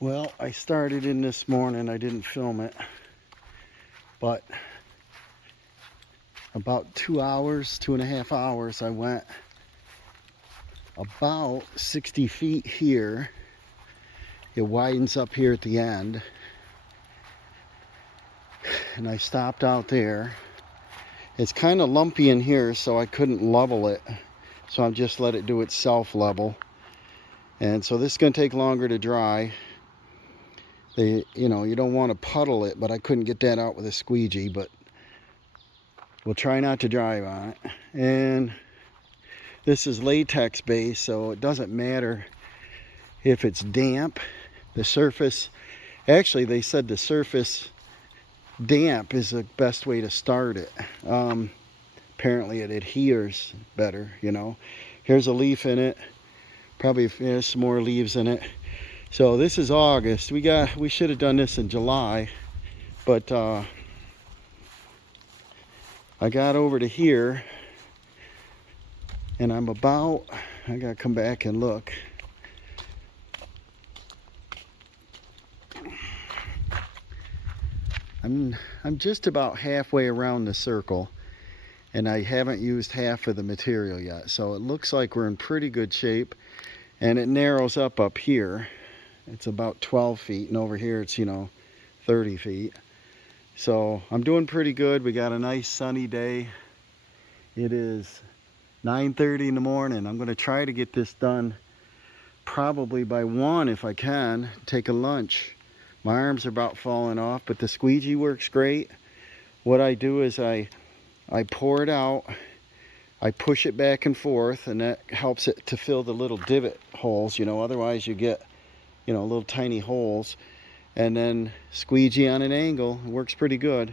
Well, I started in this morning. I didn't film it, but about 2 hours, 2.5 hours, I went about 60 feet here. It widens up here at the end, and I stopped out there. It's kind of lumpy in here, so I couldn't level it, so I've just let it do its self level. And so this is going to take longer to dry. You don't want to puddle it, but I couldn't get that out with a squeegee, but we'll try not to drive on it. And this is latex based, so it doesn't matter if it's damp. The surface, actually they said the surface damp is the best way to start it. Apparently it adheres better, Here's a leaf in it. Probably there's some more leaves in it. So this is August. We should have done this in July, but I got over to here, and I gotta come back and look. I'm just about halfway around the circle, and I haven't used half of the material yet. So it looks like we're in pretty good shape, and it narrows up here. It's about 12 feet, and over here it's 30 feet. So I'm doing pretty good. We got a nice sunny day. It is 9:30 in the morning. I'm going to try to get this done probably by 1 if I can. Take a lunch. My arms are about falling off, but the squeegee works great. What I do is I pour it out, I push it back and forth, and that helps it to fill the little divot holes. Otherwise you get little tiny holes, and then squeegee on an angle. It works pretty good.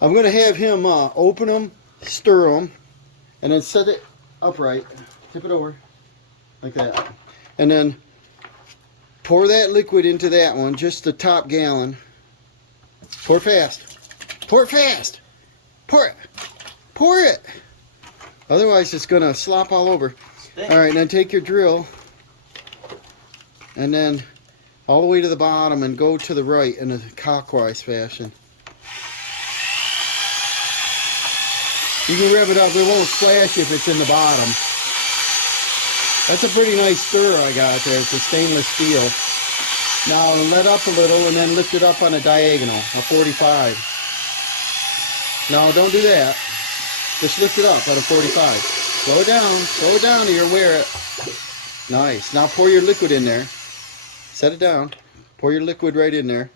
I'm going to have him open them, stir them, and then set it upright. Tip it over like that. And then pour that liquid into that one, just the top gallon. Pour fast. Pour it fast. Pour it. Pour it. Otherwise it's going to slop all over. Alright, now take your drill and then all the way to the bottom and go to the right in a clockwise fashion. You can rev it up, it won't splash if it's in the bottom. That's a pretty nice stir I got there. It's a stainless steel. Now let up a little and then lift it up on a diagonal, a 45. No, don't do that. Just lift it up on a 45. Slow it down or you'll wear it. Nice. Now pour your liquid in there. Set it down. Pour your liquid right in there.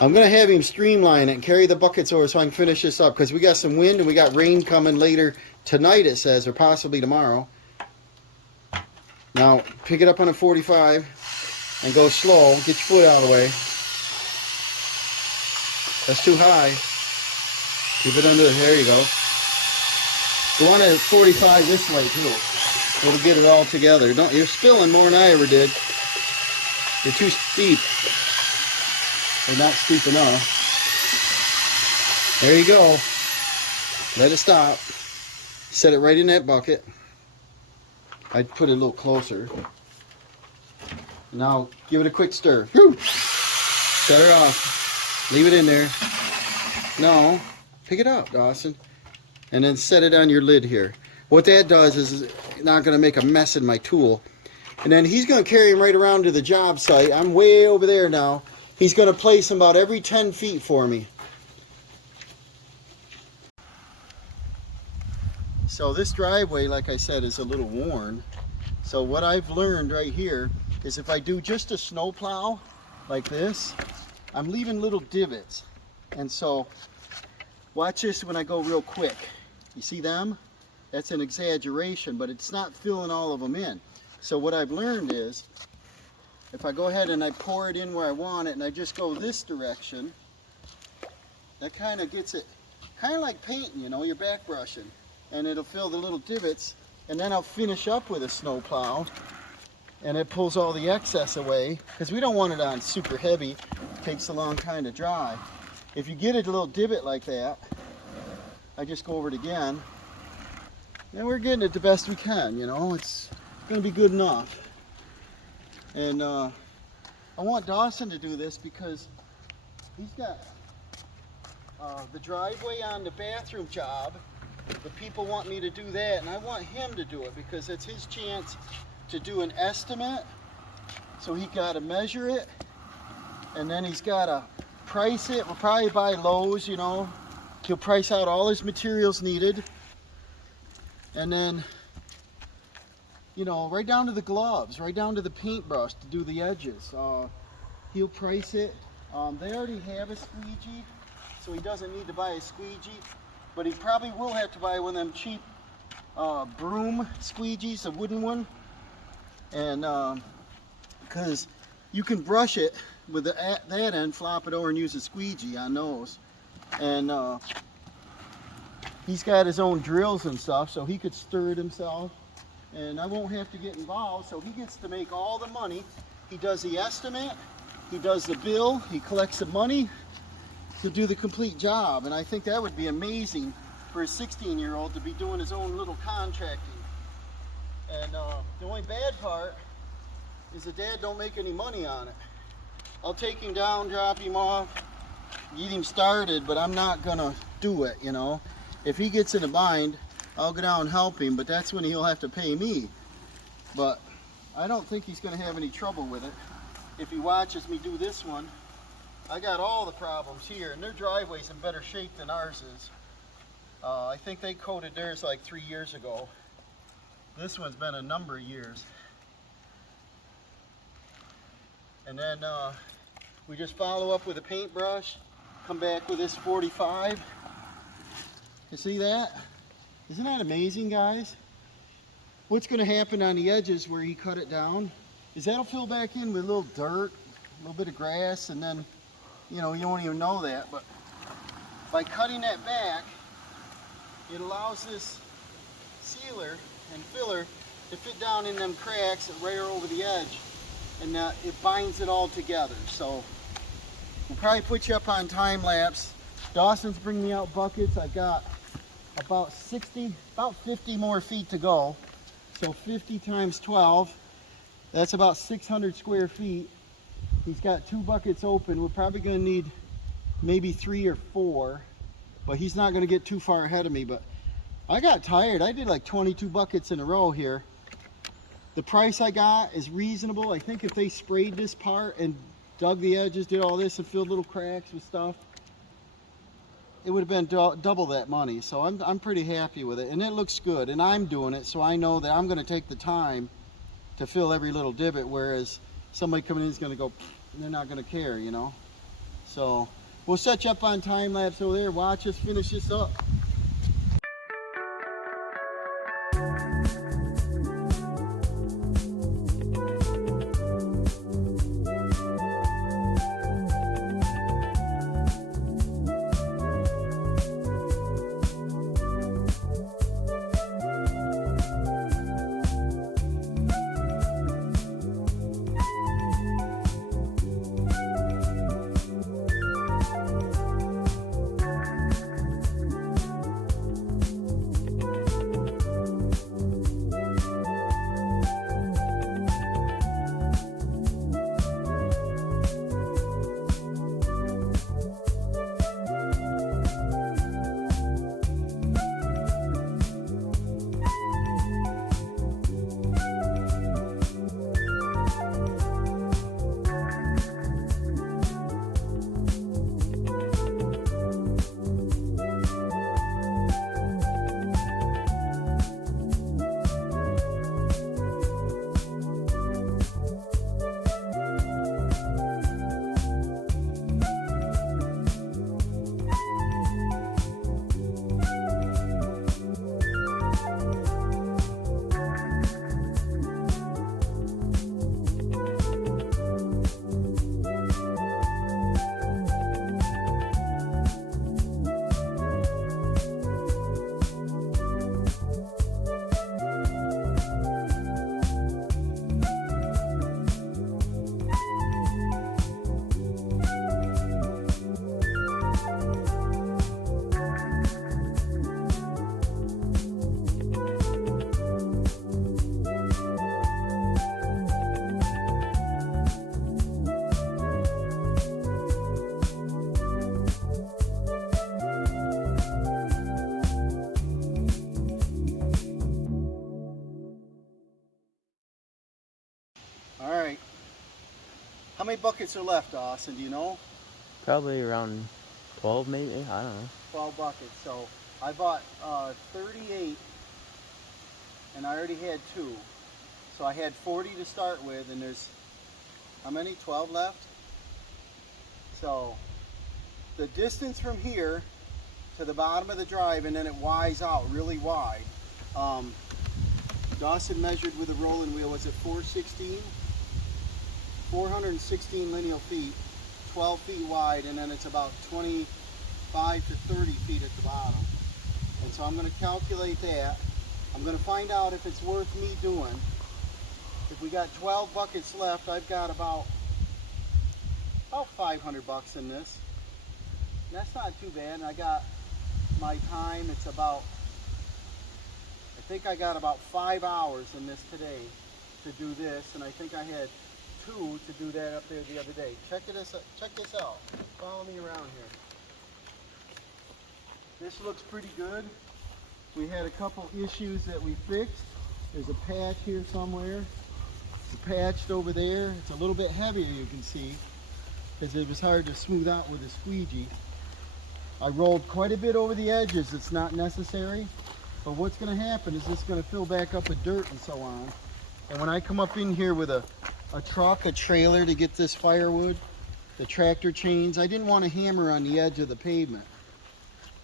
I'm going to have him streamline it and carry the buckets over so I can finish this up, because we got some wind and we got rain coming later tonight, it says, or possibly tomorrow. Now, pick it up on a 45 and go slow. Get your foot out of the way. That's too high. Keep it under, there you go. You want to 45 this way too. It'll get it all together. You're spilling more than I ever did. You're too steep. Or not steep enough. There you go. Let it stop. Set it right in that bucket. I'd put it a little closer. Now give it a quick stir. Whew. Shut her off. Leave it in there. No. Pick it up, Dawson. And then set it on your lid here. What that does is it's not going to make a mess in my tool. And then he's going to carry him right around to the job site. I'm way over there now. He's going to place them about every 10 feet for me. So this driveway, like I said, is a little worn. So what I've learned right here is if I do just a snow plow like this, I'm leaving little divots. And so watch this when I go real quick. You see them? That's an exaggeration, but it's not filling all of them in. So what I've learned is if I go ahead and I pour it in where I want it and I just go this direction, that kind of gets it, kind of like painting, you know, you're back brushing. And it'll fill the little divots, and then I'll finish up with a snow plow and it pulls all the excess away because we don't want it on super heavy. It takes a long time to dry. If you get it a little divot like that, I just go over it again, and we're getting it the best we can, you know, it's going to be good enough. And I want Dawson to do this because he's got the driveway on the bathroom job. The people want me to do that, and I want him to do it because it's his chance to do an estimate. So he got to measure it, and then he's got to price it. We'll probably buy Lowe's, you know. He'll price out all his materials needed, and then, you know, right down to the gloves, right down to the paintbrush to do the edges. He'll price it. They already have a squeegee, so he doesn't need to buy a squeegee. But he probably will have to buy one of them cheap broom squeegees, a wooden one. And because you can brush it with that end, flop it over and use a squeegee on those. And he's got his own drills and stuff, so he could stir it himself. And I won't have to get involved, so he gets to make all the money. He does the estimate, he does the bill, he collects the money to do the complete job. And I think that would be amazing for a 16-year-old to be doing his own little contracting. And the only bad part is the dad don't make any money on it. I'll take him down, drop him off, get him started, but I'm not gonna do it, you know. If he gets in a bind, I'll go down and help him, but that's when he'll have to pay me. But I don't think he's gonna have any trouble with it. If he watches me do this one, I got all the problems here, and their driveway's in better shape than ours is. I think they coated theirs like 3 years ago. This one's been a number of years. And then we just follow up with a paintbrush, come back with this 45. You see that? Isn't that amazing, guys? What's going to happen on the edges where he cut it down is that'll fill back in with a little dirt, a little bit of grass, and then, you know, you won't even know that. But by cutting that back, it allows this sealer and filler to fit down in them cracks that rear over the edge, and it binds it all together. So we'll probably put you up on time lapse. Dawson's bringing me out buckets. I've got about 50 more feet to go. So 50 times 12, that's about 600 square feet. He's got 2 buckets open. We're probably going to need maybe 3 or 4, but he's not going to get too far ahead of me. But I got tired. I did like 22 buckets in a row here. The price I got is reasonable. I think if they sprayed this part and dug the edges, did all this and filled little cracks with stuff, it would have been double that money. So I'm pretty happy with it, and it looks good, and I'm doing it, so I know that I'm going to take the time to fill every little divot, whereas somebody coming in is going to go, they're not going to care, you know. So we'll set you up on time lapse over there. Watch us finish this up. How many buckets are left, Dawson? Do you know? Probably around 12 maybe, I don't know. 12 buckets. So I bought 38 and I already had 2. So I had 40 to start with, and there's, how many? 12 left? So the distance from here to the bottom of the drive, and then it wides out really wide. Dawson measured with a rolling wheel, was it 416? 416 lineal feet, 12 feet wide, and then it's about 25 to 30 feet at the bottom. And so I'm going to calculate that. I'm going to find out if it's worth me doing. If we got 12 buckets left, I've got about $500 in this. And that's not too bad. And I got my time, it's about, I think I got about 5 hours in this today to do this, and I think I had 2 to do that up there the other day. Check this out. Follow me around here. This looks pretty good. We had a couple issues that we fixed. There's a patch here somewhere. It's patched over there. It's a little bit heavier, you can see, because it was hard to smooth out with a squeegee. I rolled quite a bit over the edges. It's not necessary, but what's going to happen is it's going to fill back up with dirt and so on. And when I come up in here with a truck, a trailer to get this firewood, the tractor chains, I didn't want to hammer on the edge of the pavement.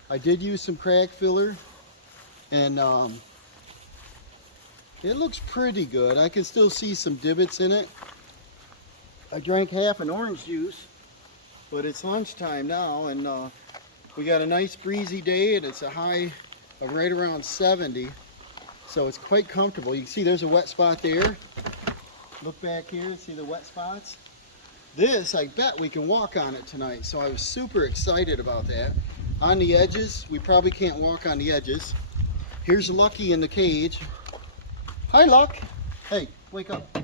I did use some crack filler, and it looks pretty good. I can still see some divots in it. I drank half an orange juice, but it's lunchtime now, and we got a nice breezy day, and it's a high of right around 70, so it's quite comfortable. You can see there's a wet spot there. Look back here and see the wet spots. This, I bet we can walk on it tonight, so I was super excited about that. On the edges, we probably can't walk on the edges. Here's Lucky in the cage. Hi, Luck. Hey, wake up.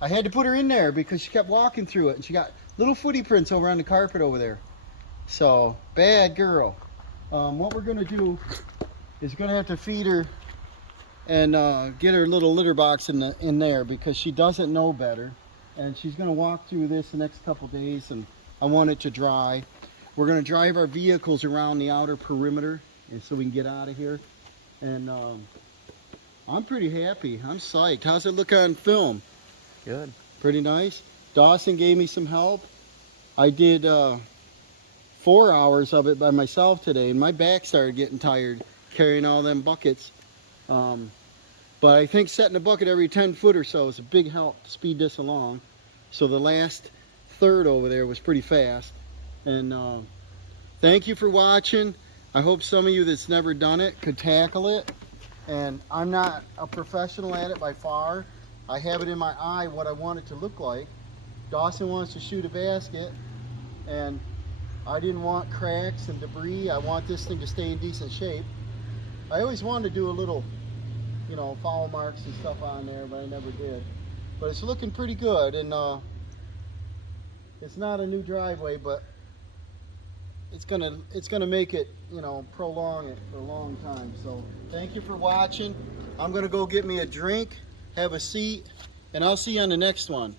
I had to put her in there because she kept walking through it, and she got little footy prints over on the carpet over there. So, bad girl. What we're gonna do is gonna have to feed her and get her little litter box in there, because she doesn't know better, and she's gonna walk through this the next couple days, and I want it to dry. We're gonna drive our vehicles around the outer perimeter, and so we can get out of here. And I'm pretty happy. I'm psyched. How's it look on film? Good. Pretty nice. Dawson gave me some help. I did 4 hours of it by myself today, and my back started getting tired carrying all them buckets. But I think setting a bucket every 10 foot or so is a big help to speed this along. So the last third over there was pretty fast. And thank you for watching. I hope some of you that's never done it could tackle it. And I'm not a professional at it by far. I have it in my eye what I want it to look like. Dawson wants to shoot a basket, and I didn't want cracks and debris. I want this thing to stay in decent shape. I always wanted to do a little, you know, foul marks and stuff on there, but I never did. But it's looking pretty good, and it's not a new driveway, but it's gonna make it, you know, prolong it for a long time. So thank you for watching. I'm gonna go get me a drink, have a seat, and I'll see you on the next one.